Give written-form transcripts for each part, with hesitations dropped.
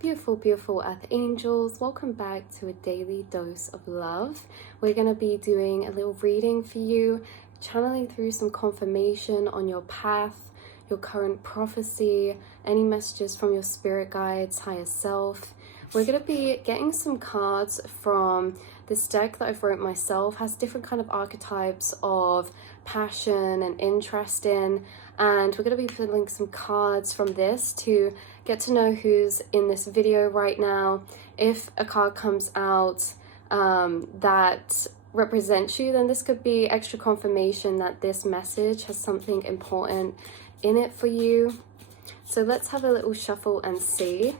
beautiful, beautiful Earth Angels. Welcome back to a daily dose of love. We're going to be doing a little reading for you, channeling through some confirmation on your path, your current prophecy, any messages from your spirit guides, higher self. We're going to be getting some cards from this deck that I've wrote myself. Has different kind of archetypes of passion and interest in, and we're going to be pulling some cards from this to get to know who's in this video right now. If a card comes out that represents you, then this could be extra confirmation that this message has something important in it for you. So let's have a little shuffle and see.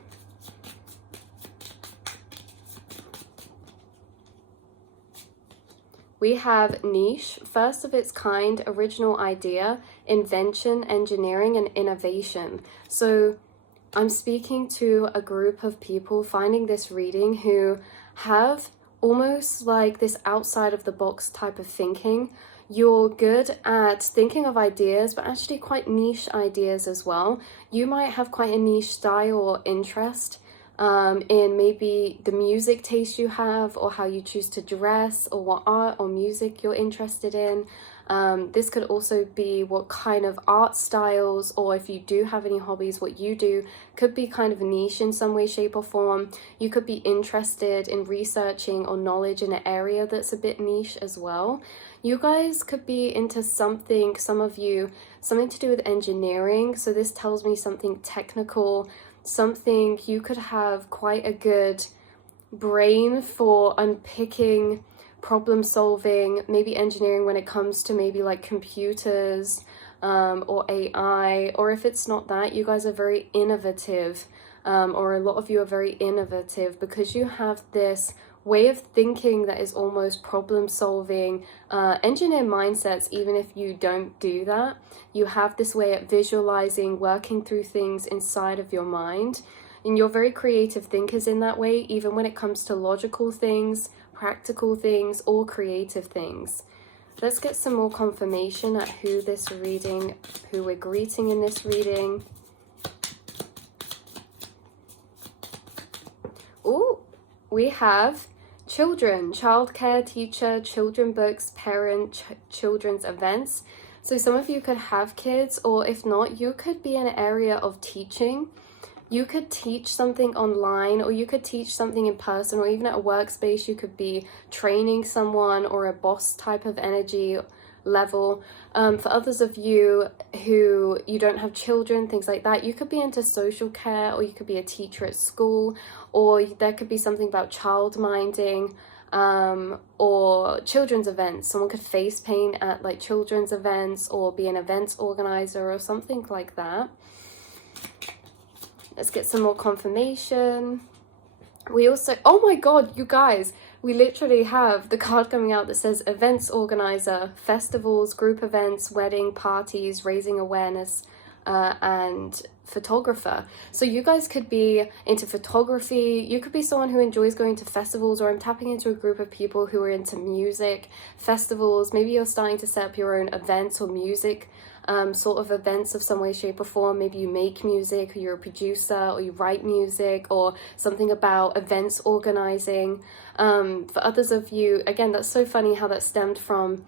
We have niche, first of its kind, original idea, invention, engineering, and innovation. So I'm speaking to a group of people finding this reading who have almost like this outside of the box type of thinking. You're good at thinking of ideas, but actually quite niche ideas as well. You might have quite a niche style or interest in maybe the music taste you have, or how you choose to dress, or what art or music you're interested in. This could also be what kind of art styles, or if you do have any hobbies, what you do could be kind of niche in some way, shape, or form. You could be interested in researching or knowledge in an area that's a bit niche as well. You guys could be into something, some of you, something to do with engineering. So this tells me something technical, something you could have quite a good brain for unpicking, problem solving, maybe engineering when it comes to maybe like computers or AI. Or if it's not that, you guys are very innovative, or a lot of you are very innovative because you have this way of thinking that is almost problem solving, engineer mindsets. Even if you don't do that, you have this way of visualizing, working through things inside of your mind, and you're very creative thinkers in that way, even when it comes to logical things, practical things, or creative things. Let's get some more confirmation at who we're greeting in this reading. Oh, we have children, childcare, teacher, children books, parent, children's events. So some of you could have kids, or if not, you could be in an area of teaching. You could teach something online, or you could teach something in person, or even at a workspace, you could be training someone, or a boss type of energy level. For others of you who you don't have children, things like that, you could be into social care, or you could be a teacher at school, or there could be something about child minding, or children's events. Someone could face paint at like children's events, or be an events organizer or something like that. Let's get some more confirmation. We also, oh my god, you guys, we literally have the card coming out that says events organizer, festivals, group events, wedding, parties, raising awareness, and photographer. So you guys could be into photography. You could be someone who enjoys going to festivals, or I'm tapping into a group of people who are into music, festivals. Maybe you're starting to set up your own events or music sort of events of some way, shape, or form. Maybe you make music, or you're a producer, or you write music, or something about events organizing. For others of you, again, that's so funny how that stemmed from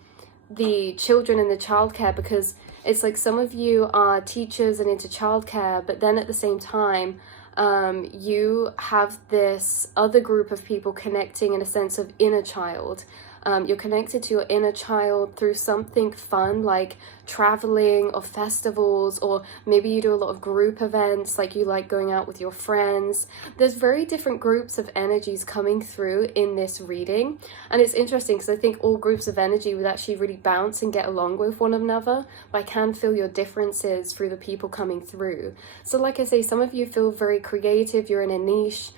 the children and the childcare, because it's like some of you are teachers and into childcare, but then at the same time, you have this other group of people connecting in a sense of inner child. You're connected to your inner child through something fun like traveling or festivals, or maybe you do a lot of group events, like you like going out with your friends. There's very different groups of energies coming through in this reading, and it's interesting because I think all groups of energy would actually really bounce and get along with one another, but I can feel your differences through the people coming through. So like I say, some of you feel very creative, you're in a niche,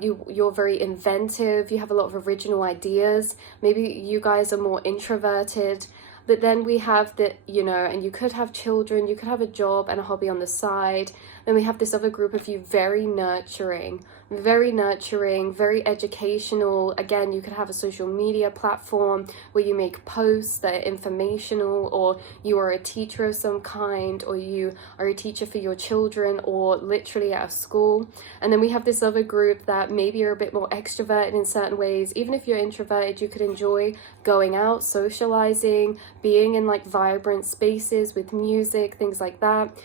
you're very inventive, you have a lot of original ideas. Maybe you guys are more introverted, But then we have the, and you could have children, you could have a job and a hobby on the side. Then we have this other group of you, very nurturing, very educational. Again, you could have a social media platform where you make posts that are informational, or you are a teacher of some kind, or you are a teacher for your children, or literally at a school. And then we have this other group that maybe are a bit more extroverted in certain ways. Even if you're introverted, you could enjoy going out, socializing, being in like vibrant spaces with music, things like that.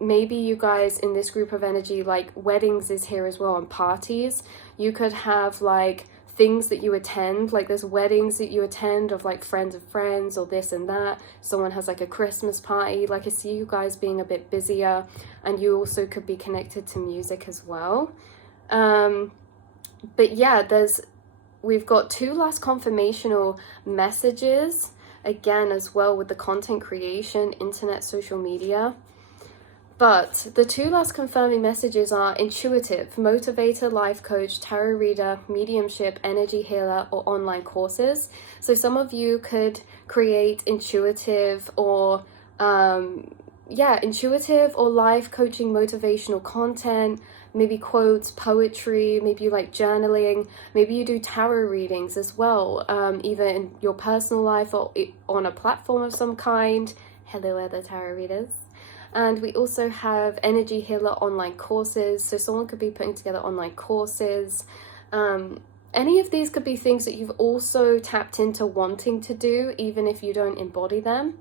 Maybe you guys in this group of energy, like weddings is here as well, and parties. You could have like things that you attend, like there's weddings that you attend of like friends of friends, or this and that. Someone has like a Christmas party. Like I see you guys being a bit busier, and you also could be connected to music as well. But yeah, we've got 2 last confirmational messages again as well with the content creation, internet, social media. But the 2 last confirming messages are intuitive, motivator, life coach, tarot reader, mediumship, energy healer, or online courses. So some of you could create intuitive or life coaching, motivational content, maybe quotes, poetry, maybe you like journaling, maybe you do tarot readings as well, either in your personal life or on a platform of some kind. Hello, other tarot readers. And we also have energy healer online courses. So someone could be putting together online courses. Any of these could be things that you've also tapped into wanting to do, even if you don't embody them.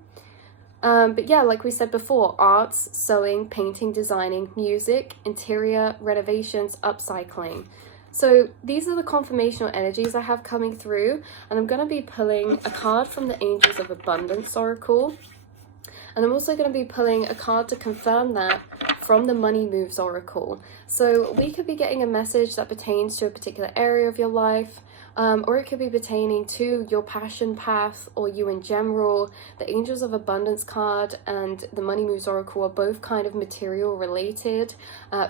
But yeah, like we said before, arts, sewing, painting, designing, music, interior, renovations, upcycling. So these are the confirmational energies I have coming through. And I'm going to be pulling a card from the Angels of Abundance Oracle. And I'm also going to be pulling a card to confirm that from the Money Moves Oracle. So we could be getting a message that pertains to a particular area of your life, or it could be pertaining to your passion path or you in general. The Angels of Abundance card and the Money Moves Oracle are both kind of material related,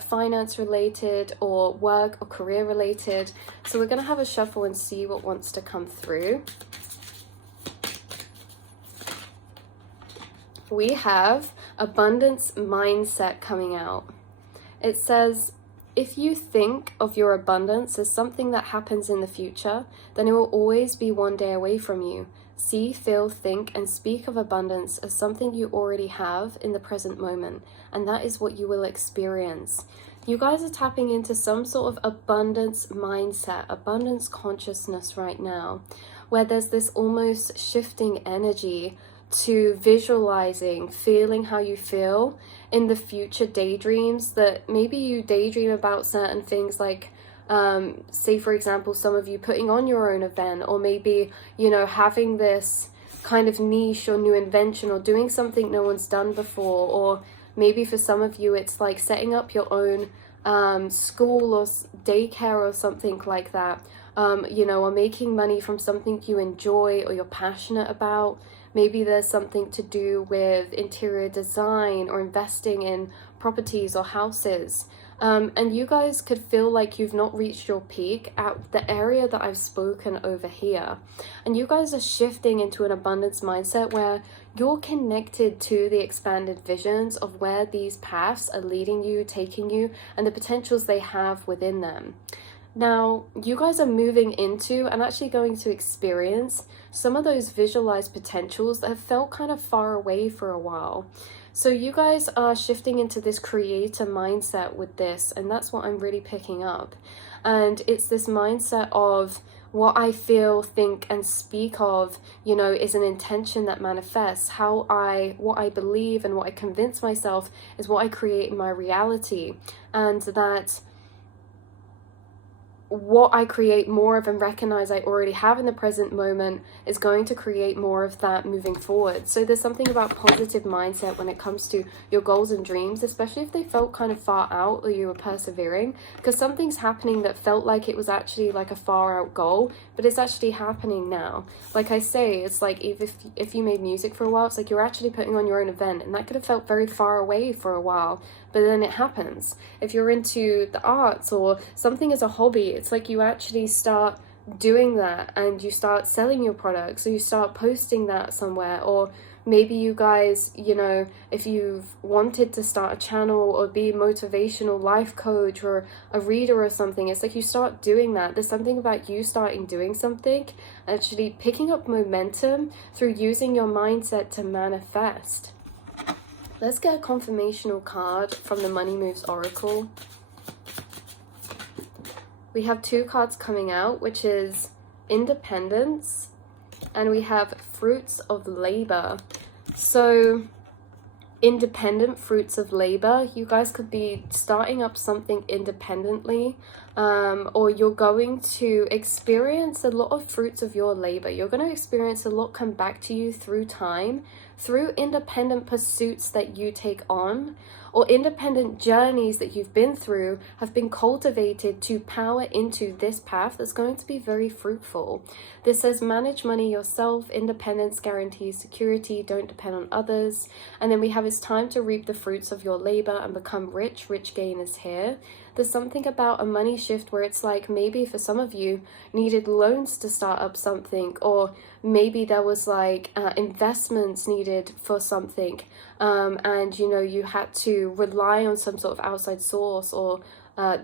finance related, or work or career related. So we're going to have a shuffle and see what wants to come through. We have abundance mindset coming out. It says, if you think of your abundance as something that happens in the future, then it will always be one day away from you. See, feel, think, and speak of abundance as something you already have in the present moment, and that is what you will experience. You guys are tapping into some sort of abundance mindset, abundance consciousness right now, where there's this almost shifting energy to visualizing, feeling how you feel in the future daydreams, that maybe you daydream about certain things like, say for example, some of you putting on your own event, or maybe, having this kind of niche or new invention, or doing something no one's done before, or maybe for some of you it's like setting up your own school or daycare or something like that, or making money from something you enjoy or you're passionate about. Maybe there's something to do with interior design or investing in properties or houses. And you guys could feel like you've not reached your peak at the area that I've spoken over here. And you guys are shifting into an abundance mindset where you're connected to the expanded visions of where these paths are leading you, taking you, and the potentials they have within them. Now, you guys are moving into and actually going to experience some of those visualized potentials that have felt kind of far away for a while. So you guys are shifting into this creator mindset with this, and that's what I'm really picking up. And it's this mindset of what I feel, think, and speak of, is an intention that manifests. What I believe and what I convince myself is what I create in my reality. And that what I create more of and recognize I already have in the present moment is going to create more of that moving forward. So there's something about positive mindset when it comes to your goals and dreams, especially if they felt kind of far out or you were persevering, because something's happening that felt like it was actually like a far out goal, but it's actually happening now. Like I say, it's like if you made music for a while, it's like you're actually putting on your own event, and that could have felt very far away for a while, but then it happens. If you're into the arts or something as a hobby, it's like you actually start doing that and you start selling your products, or you start posting that somewhere, or maybe you guys, you know, if you've wanted to start a channel or be a motivational life coach or a reader or something, it's like you start doing that. There's something about you starting doing something, actually picking up momentum through using your mindset to manifest. Let's get a confirmational card from the Money Moves Oracle. We have 2 cards coming out, which is Independence, and we have Fruits of Labor. So independent fruits of labor, you guys could be starting up something independently, or you're going to experience a lot of fruits of your labor. You're going to experience a lot come back to you through time, through independent pursuits that you take on, or independent journeys that you've been through have been cultivated to power into this path that's going to be very fruitful. This says manage money yourself, independence guarantees security, don't depend on others. And then we have it's time to reap the fruits of your labor and become rich. Rich gain is here. There's something about a money shift where it's like maybe for some of you needed loans to start up something, or maybe there was like investments needed for something, and you know you had to rely on some sort of outside source or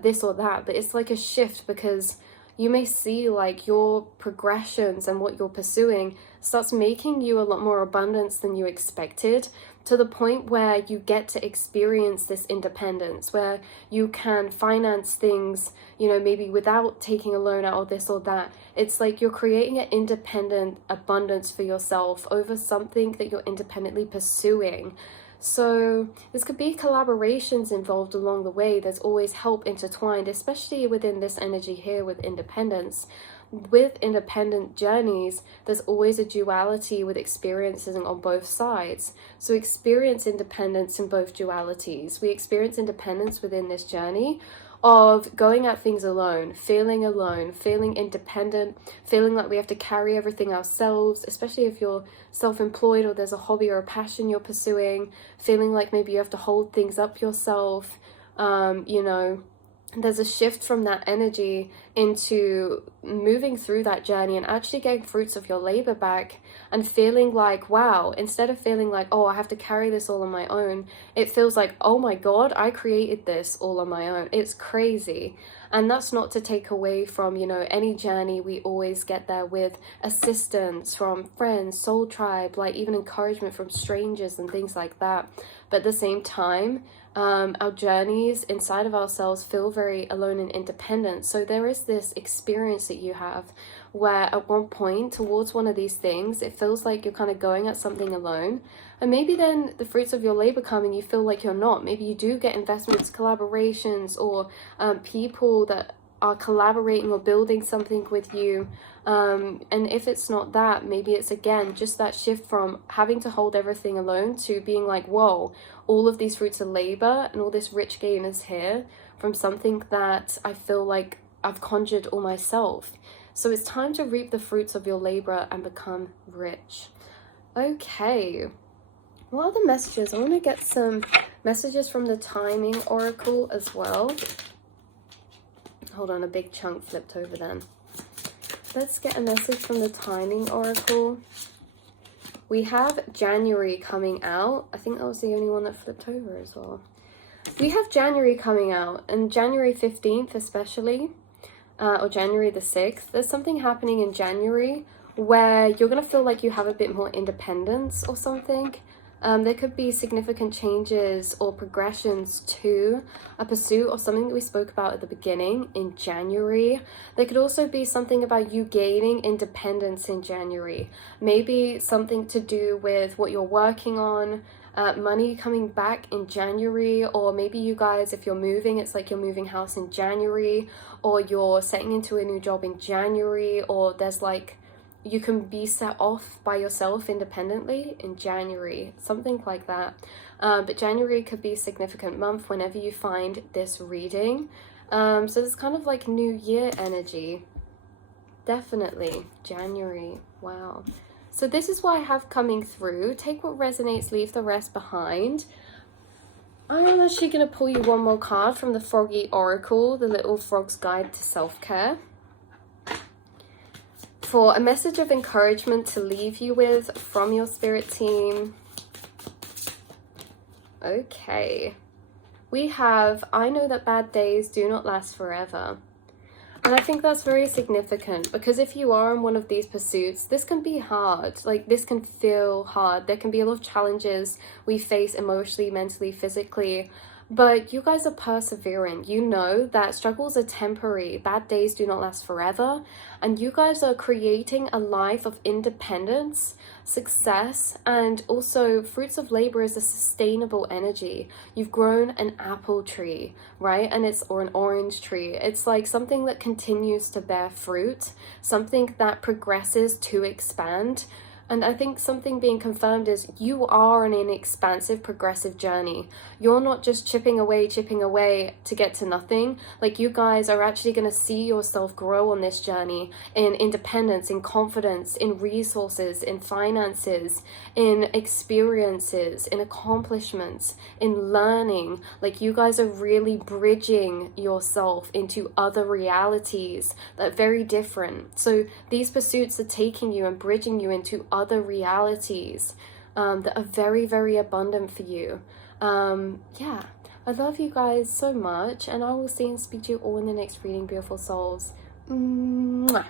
this or that. But it's like a shift because you may see like your progressions and what you're pursuing starts making you a lot more abundance than you expected, to the point where you get to experience this independence, where you can finance things, you know, maybe without taking a loan out or this or that. It's like you're creating an independent abundance for yourself over something that you're independently pursuing. So this could be collaborations involved along the way. There's always help intertwined, especially within this energy here with independence. With independent journeys, there's always a duality with experiences on both sides. So experience independence in both dualities. We experience independence within this journey of going at things alone, feeling independent, feeling like we have to carry everything ourselves, especially if you're self-employed or there's a hobby or a passion you're pursuing, feeling like maybe you have to hold things up yourself. You know, there's a shift from that energy into moving through that journey and actually getting fruits of your labor back and feeling like, wow, instead of feeling like, oh, I have to carry this all on my own, it feels like, oh my God, I created this all on my own. It's crazy. And that's not to take away from, you know, any journey. We always get there with assistance from friends, soul tribe, like even encouragement from strangers and things like that. But at the same time, our journeys inside of ourselves feel very alone and independent. So there is this experience that you have where at one point towards one of these things, it feels like you're kind of going at something alone. And maybe then the fruits of your labor come and you feel like you're not. Maybe you do get investments, collaborations, or people that are collaborating or building something with you. And if it's not that, maybe it's again just that shift from having to hold everything alone to being like, whoa, all of these fruits of labor and all this rich gain is here from something that I feel like I've conjured all myself. So it's time to reap the fruits of your labor and become rich. Okay, what are the messages? I want to get some messages from the Timing Oracle as well. Hold on, a big chunk flipped over then. Let's get a message from the Timing Oracle. We have January coming out. I think that was the only one that flipped over as well. We have January coming out, and January 15th especially, or January the 6th. There's something happening in January where you're going to feel like you have a bit more independence or something. There could be significant changes or progressions to a pursuit or something that we spoke about at the beginning in January. There could also be something about you gaining independence in January. Maybe something to do with what you're working on, money coming back in January, or maybe you guys, if you're moving, it's like you're moving house in January, or you're setting into a new job in January, or there's like you can be set off by yourself independently in January, something like that. But January could be a significant month whenever you find this reading. So it's kind of like New Year energy. Definitely January. Wow. So this is what I have coming through. Take what resonates, leave the rest behind. I'm actually going to pull you one more card from the Froggy Oracle, the Little Frog's Guide to Self-Care. for a message of encouragement to leave you with from your spirit team. Okay. We have, I know that bad days do not last forever. And I think that's very significant, because if you are in one of these pursuits, this can be hard. Like, this can feel hard. There can be a lot of challenges we face emotionally, mentally, physically. But you guys are persevering. You know that struggles are temporary. Bad days do not last forever. And you guys are creating a life of independence, success, and also fruits of labor is a sustainable energy. You've grown an apple tree, right? Or an orange tree. It's like something that continues to bear fruit, something that progresses to expand. And I think something being confirmed is you are on an expansive, progressive journey. You're not just chipping away to get to nothing. Like, you guys are actually going to see yourself grow on this journey in independence, in confidence, in resources, in finances, in experiences, in accomplishments, in learning. Like, you guys are really bridging yourself into other realities that are very different. So these pursuits are taking you and bridging you into other realities that are very, very abundant for you. Yeah, I love you guys so much, and I will see and speak to you all in the next reading, beautiful souls. Mwah.